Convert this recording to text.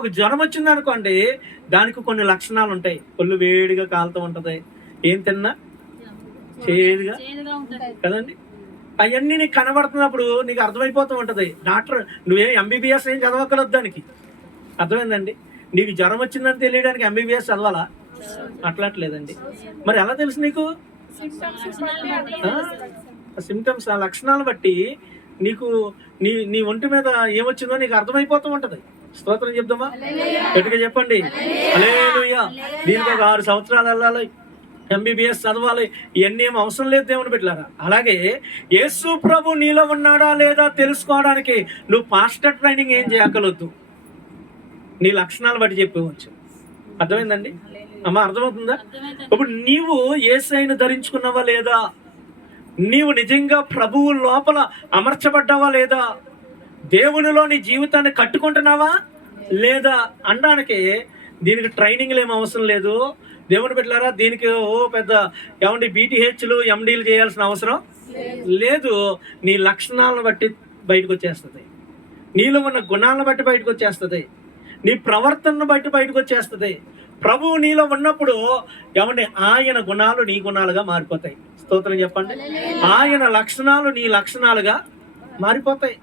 ఒక జ్వరం వచ్చింది అనుకోండి దానికి కొన్ని లక్షణాలు ఉంటాయి. ఒళ్ళు వేడిగా కాలుతూ ఉంటది. ఏం తిన్నా? చేదుగా? కదండి? అవన్నీ నీకు కనబడుతున్నప్పుడు నీకు అర్థమైపోతూ ఉంటది. డాక్టర్ నువ్వేం ఎంబీబీఎస్ ఏం చదవక్కర్లేదు దానికి. అర్థమైందండి? నీకు జ్వరం వచ్చిందని తెలియడానికి ఎంబీబీఎస్ చదవాలా? అట్లట్లేదండి. మరి ఎలా తెలుసు నీకు? సిమ్టమ్స్ ఆ? లక్షణాలు బట్టి నీకు నీ నీ ఒంటి మీద ఏమొచ్చిందో నీకు అర్థమైపోతూ ఉంటది. స్తోత్రం చెప్దామా? గట్టిగా చెప్పండి. అలేలుయ్యా దీనికి ఒక ఆరు సంవత్సరాలు వెళ్ళాలి. ఎంబీబీఎస్ చదవాలి. ఇవన్నీ ఏం అవసరం లేదు దేవుని పెట్టారా అలాగే యేసు ప్రభు నీలో ఉన్నాడా లేదా తెలుసుకోవడానికి నువ్వు పాస్టర్ ట్రైనింగ్ ఏం చేయగలవద్దు నీ లక్షణాలు బట్టి చెప్పవచ్చు. అర్థమైందండి? అమ్మ అర్థమవుతుందా? ఇప్పుడు నీవు ఏసైను ధరించుకున్నావా లేదా? నీవు నిజంగా ప్రభువు లోపల అమర్చబడ్డావా లేదా? దేవునిలో నీ జీవితాన్ని కట్టుకుంటున్నావా లేదా? అనడానికి దీనికి ట్రైనింగ్లు ఏం అవసరం లేదు. దేవుని పెట్టారా దీనికి ఓ పెద్ద ఏమండి బీటీహెచ్లు ఎండీలు చేయాల్సిన అవసరం లేదు. నీ లక్షణాలను బట్టి బయటకు వచ్చేస్తుంది. నీలో ఉన్న గుణాలను బట్టి బయటకు వచ్చేస్తుంది. నీ ప్రవర్తనను బట్టి బయటకు వచ్చేస్తుంది. ప్రభువు నీలో ఉన్నప్పుడు ఏమండి ఆయన గుణాలు నీ గుణాలుగా మారిపోతాయి. స్తోత్రం చెప్పండి. ఆయన లక్షణాలు నీ లక్షణాలుగా మారిపోతాయి.